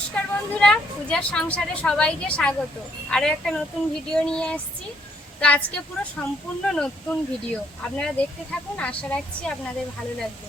নমস্কার বন্ধুরা, পূজার সংসারে সবাইকে স্বাগত। আরও একটা নতুন ভিডিও নিয়ে এসেছি। তো আজকে পুরো সম্পূর্ণ নতুন ভিডিও আপনারা দেখতে থাকুন, আশা রাখছি আপনাদের ভালো লাগবে।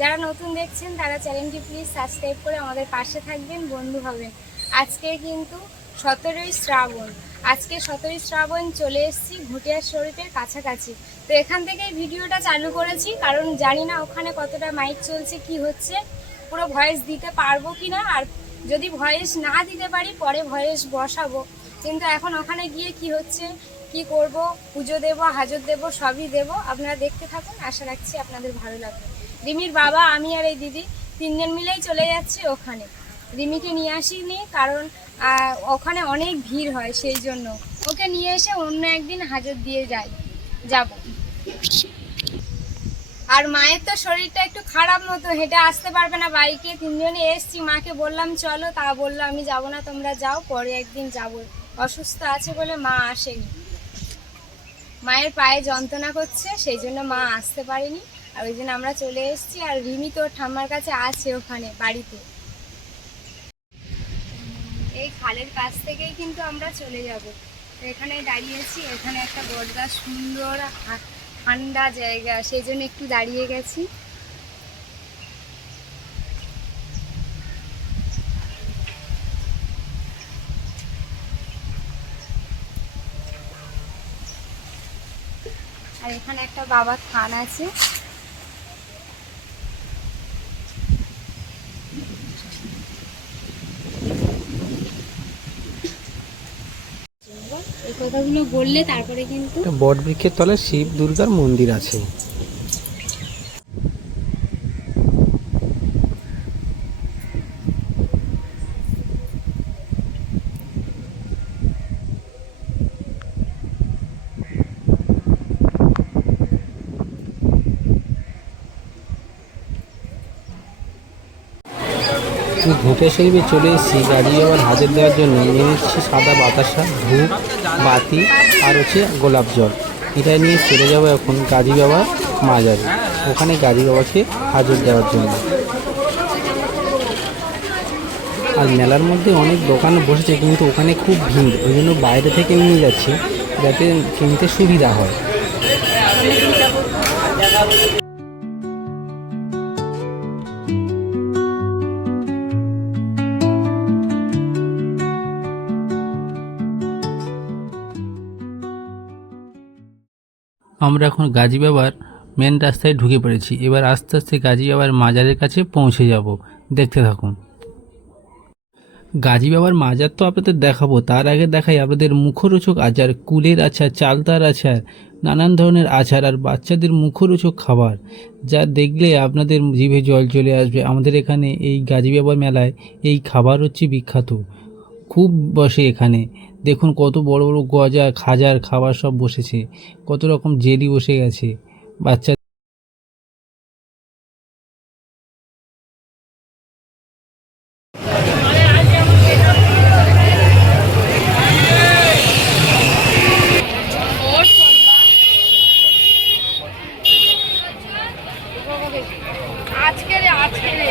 যারা নতুন দেখছেন, তারা চ্যানেলটি প্লিজ সাবস্ক্রাইব করে আমাদের পাশে থাকবেন, বন্ধু হবেন। আজকে কিন্তু সতেরোই শ্রাবণ। আজকে সতেরোই শ্রাবণ চলে এসেছি ভুটিয়ার শরীফের কাছাকাছি। তো এখান থেকেই ভিডিওটা চালু করেছি, কারণ জানি না ওখানে কতটা মাইক চলছে, কি হচ্ছে। পুরো ভয়েস দিতে পারব কি না আর যদি ভয়েস না দিতে পারি, পরে ভয়েস বসাবো। কিন্তু এখন ওখানে গিয়ে কি হচ্ছে? কি করব? পুজো দেব, হাজত দেব, সবই দেব। আপনারা দেখতে থাকুন, আশা রাখছি আপনাদের ভালো লাগবে। রিমির বাবা, আমি আর এই দিদি তিনজন মিলেই চলে যাচ্ছি ওখানে। রিমিকে নিয়ে আসিনি, কারণ ওখানে অনেক ভিড় হয় সেই জন্য। ওকে নিয়ে এসে অন্য একদিন হাজত দিয়ে যাই, যাব। আর মায়ের তো শরীরটা একটু খারাপ মতো, হেঁটে আসতে পারবে না, বাইকে তিনজনে এসছি, মাকে বললাম, চলো। তা বলল, আমি যাব না, তোমরা যাও, পরে একদিন যাব। অসুস্থ আছে বলে মা আসেনি। মায়ের পায়ে যন্ত্রণা করছে, সেই জন্য মা আসতে পারেনি। আর ওই জন্য আমরা চলে এসেছি, আর রিমি তোর ঠাম্মার কাছে আছে ওখানে, বাড়িতে। এই খালের কাছ থেকেই কিন্তু আমরা চলে যাব। এখানে দাঁড়িয়েছি, এখানে একটা বটগাছ সুন্দর ঠান্ডা জায়গা সেই জন্য একটু দাঁড়িয়ে গেছি। আর এখানে একটা বাবার থান আছে। কথাগুলো বললে তারপরে কিন্তু বট বৃক্ষের তলে শিব দুর্গার মন্দির আছে। শরীফে চলে এসেছি, গাড়ি আবার হাজার দেওয়ার জন্য। নিয়ে নিচ্ছি সাদা বাতাসা, ধূপ, বাতি, আর হচ্ছে গোলাপ জল। এটা নিয়ে চলে যাব এখন গাজী বাবার মাজারে। ওখানে গাজী বাবাকে হাজর দেওয়ার জন্য। আর মেলার মধ্যে অনেক দোকান বসেছে, কিন্তু ওখানে খুব ভিড়। ওই জন্য বাইরে থেকে নিয়ে যাচ্ছি, যাতে কিনতে সুবিধা হয়। আমরা এখন গাজী বাবার মেন রাস্তায় ঢুকে পড়েছি। এবার আস্তে আস্তে গাজী বাবার মাজারের কাছে পৌঁছে যাব। দেখতে থাকুন। গাজী বাবার মাজার তো আপনাদের দেখাবো। তার আগে দেখাই আপনাদের মুখরোচক আচার, কুলের আচার, চালতার আচার, নানান ধরনের আচার আর বাচ্চাদের মুখরোচক খাবার। যা দেখলে আপনাদের জিভে জল চলে আসবে। আমাদের এখানে এই গাজী বাবার মেলায় এই খাবার হচ্ছে বিখ্যাত। খুব বসে এখানে। দেখুন কত বড় বড় গজা, খাজার খাবার সব বসেছে। কত রকম জেলি বসে গেছে। বাচ্চা আজকে রে আজকে রে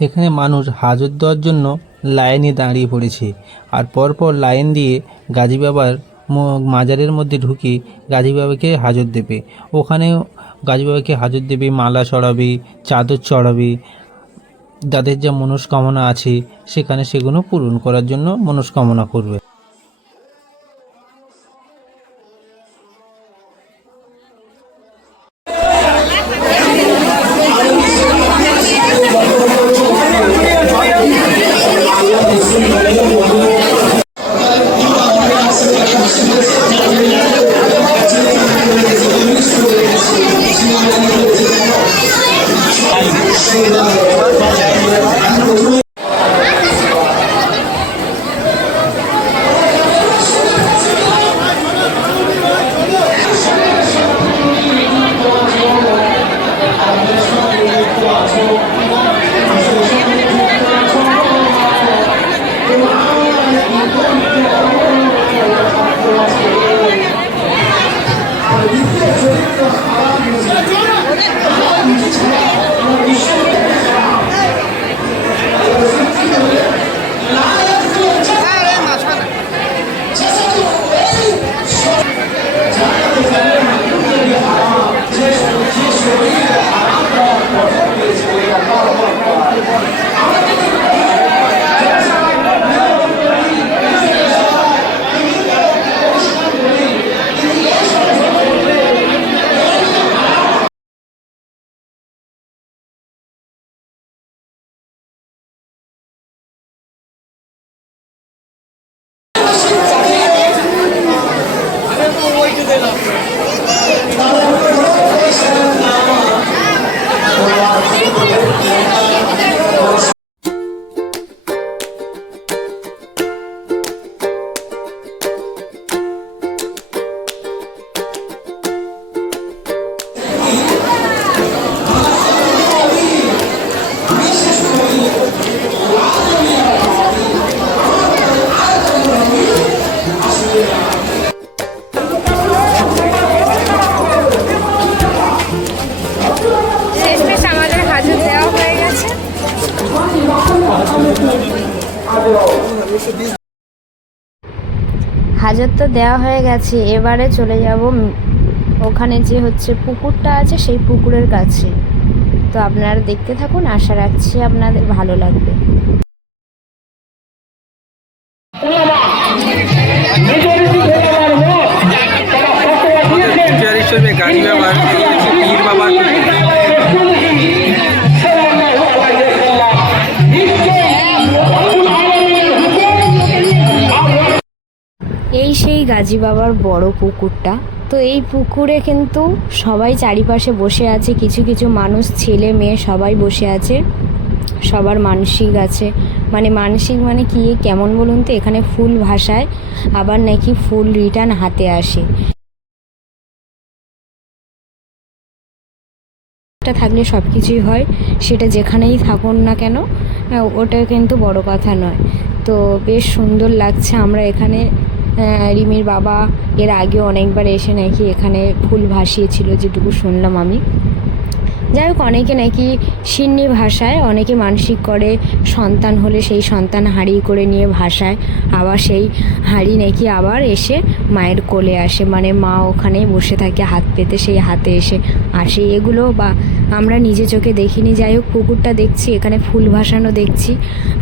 এখানে মানুষ হাজত দেওয়ার জন্য লাইনে দাঁড়িয়ে পড়েছে আর পরপর লাইন দিয়ে গাজী বাবার মাজারের মধ্যে ঢুকে গাজী বাবাকে হাজত দেবে ওখানে গাজী বাবাকে হাজত দেবে, মালা চড়াবে, চাদর চড়াবে তাদের যা মনস্কামনা আছে, সেখানে সেগুলো পূরণ করার জন্য মনস্কামনা করবে Amém. হাজার তো দেওয়া হয়ে গেছে এবারে চলে যাব ওখানে যে হচ্ছে পুকুরটা আছে সেই পুকুরের কাছে। তো আপনারা দেখতে থাকুন আশা রাখছি আপনাদের ভালো লাগবে। গাড়ি ব্যবহার এই সেই গাজী বাবার বড় পুকুরটা। তো এই পুকুরে কিন্তু সবাই চারিপাশে বসে আছে, কিছু কিছু মানুষ, ছেলে মেয়ে সবাই বসে আছে। সবার মানসিক আছে। মানে মানসিক মানে কি, কেমন বলুন তো, এখানে ফুল ভাসায়, আবার নাকি ফুল রিটার্ন হাতে আসে। থাকলে সব কিছুই হয়, সেটা যেখানেই থাকুন না কেন ওটা কিন্তু বড় কথা নয়। তো বেশ সুন্দর লাগছে, আমরা এখানে রিমির বাবা এর আগে অনেকবার এসে নাকি এখানে ফুল ভাসিয়েছিল, যেটুকু শুনলাম আমি। যাই হোক, অনেকে নাকি সিন্নি ভাষায়, অনেকে মানসিক করে সন্তান হলে সেই সন্তান হাঁড়ি করে নিয়ে ভাষায় আবার সেই হাঁড়ি নাকি আবার এসে মায়ের কোলে আসে। মানে মা ওখানে বসে থাকে হাত পেতে, সেই হাতে এসে আসে। এগুলো বা আমরা নিজে চোখে দেখিনি। যাই হোক, পুকুরটা দেখছি, এখানে ফুল ভাসানো দেখছি।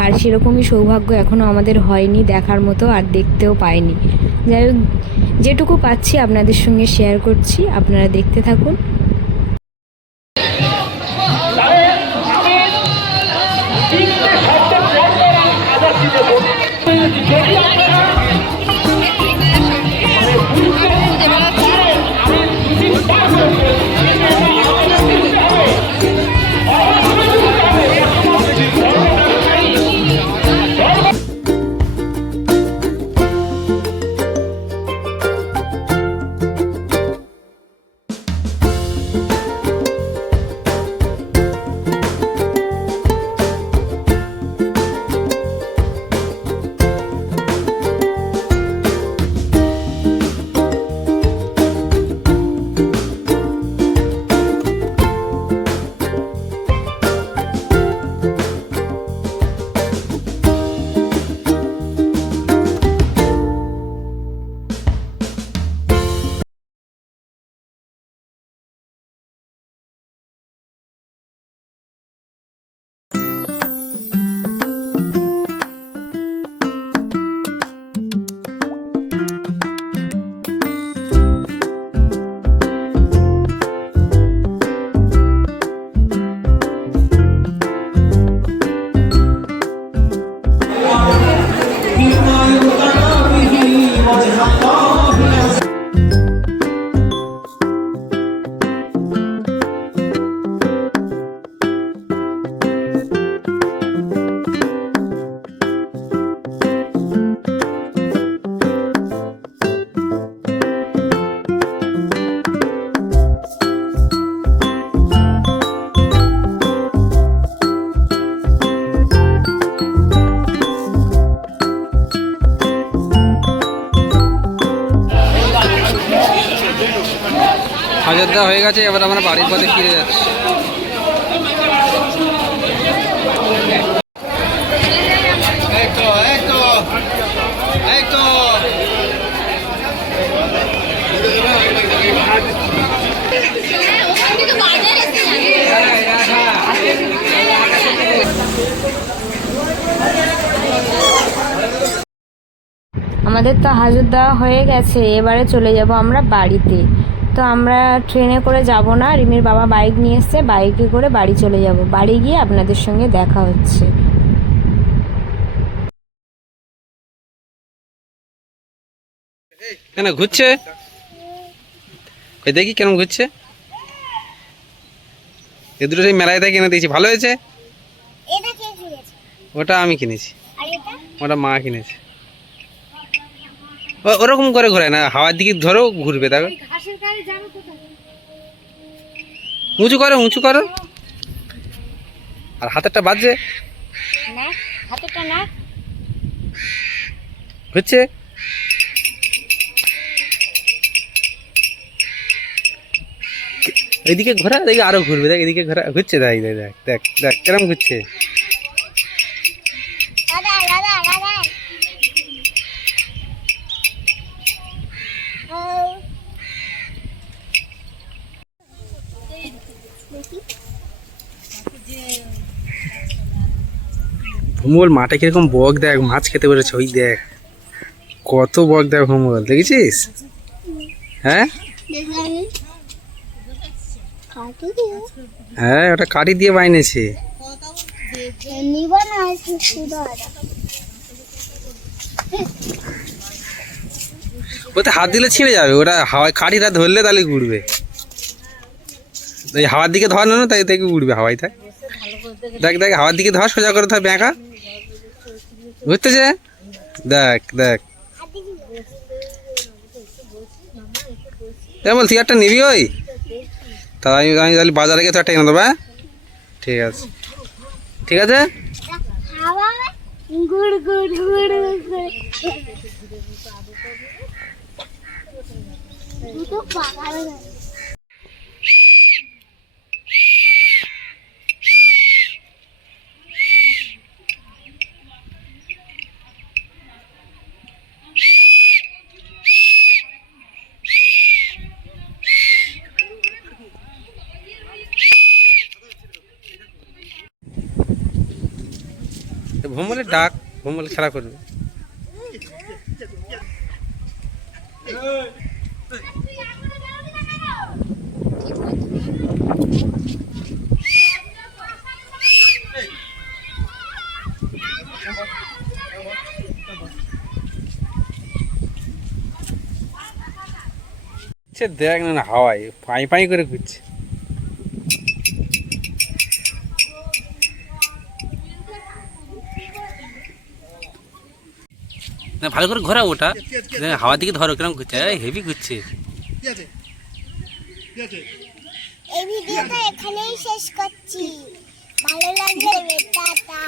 আর সেরকমই সৌভাগ্য এখনও আমাদের হয়নি দেখার মতো, আর দেখতেও পাইনি। যাই হোক, যেটুকু পাচ্ছি আপনাদের সঙ্গে শেয়ার করছি, আপনারা দেখতে থাকুন। হাজার গেছে এবার আমরা বাড়ির পথে ফিরে যাচ্ছি। আমাদের তো হাজর দেওয়া হয়ে গেছে এবারে চলে যাব আমরা বাড়িতে। তো আমরা ট্রেনে করে যাব না। রিমির বাবা বাইক নিয়ে এসছে বাইকে করে বাড়ি চলে যাব। বাড়ি গিয়ে আপনাদের সঙ্গে দেখা হচ্ছে। কেন ঘুরছে? ওই দেখি কেন ঘুরছে। এ দুটো সেই মেলায় থেকে কিনে দিয়েছি। ভালো হয়েছে? এটা কে কিনেছে? ওটা আমি কিনেছি। ওটা মা কিনেছে। ওরকম করে ঘোরে না হাওয়ার দিকে ধরো ঘুরবে কোথায় উঁচু করো উঁচু করো। আর হাতেরটা বাজছে? হচ্ছে? এইদিকে ঘোরা দেখি আরও ঘুরবে দেখ এদিকে ঘোরা ঘুরছে দেখ দেখ দেখ দেখ দেখ কেরম ঘুরছে ভুমল মাঠে কীরকম বক দেখ, মাছ খেতে পেরেছে ওই দেখ। কত বক দেখ ভুমল দেখেছিস? হ্যাঁ? হ্যাঁ ওটা কাঠি দিয়ে বাইনেছে ওতে হাত দিলে ছিঁড়ে যাবে, ওটা হাওয়ায় কাঠিটা ধরলে তাহলে উড়বে এই হাওয়ার দিকে ধর না তাই থেকে উড়বে হাওয়ায়, তাই। দেখ দেখ, হাওয়ার দিকে ধর, সোজা করে ধর ব্যাঁকা। বুঝতেছে দেখ দেখ। এ বল, তুই একটা নিবি ওই? তা আমি আমি তাহলে বাজারে গিয়ে তো একটা এনে দেবো হ্যাঁ? ঠিক আছে। ঠিক আছে? ভোমলের ডাক ভোমল খেলা করবে। দেখ না না হাওয়ায় পাই পাই করে ঘুরছে। ভালো করে ঘোরা ওটা। হাওয়া দিকে ধরো কীরকম ঘুরছে? হেভি ঘুরছে। এই ভিডিওটা এখানেই শেষ করছি। ভালো লাগলে টাটা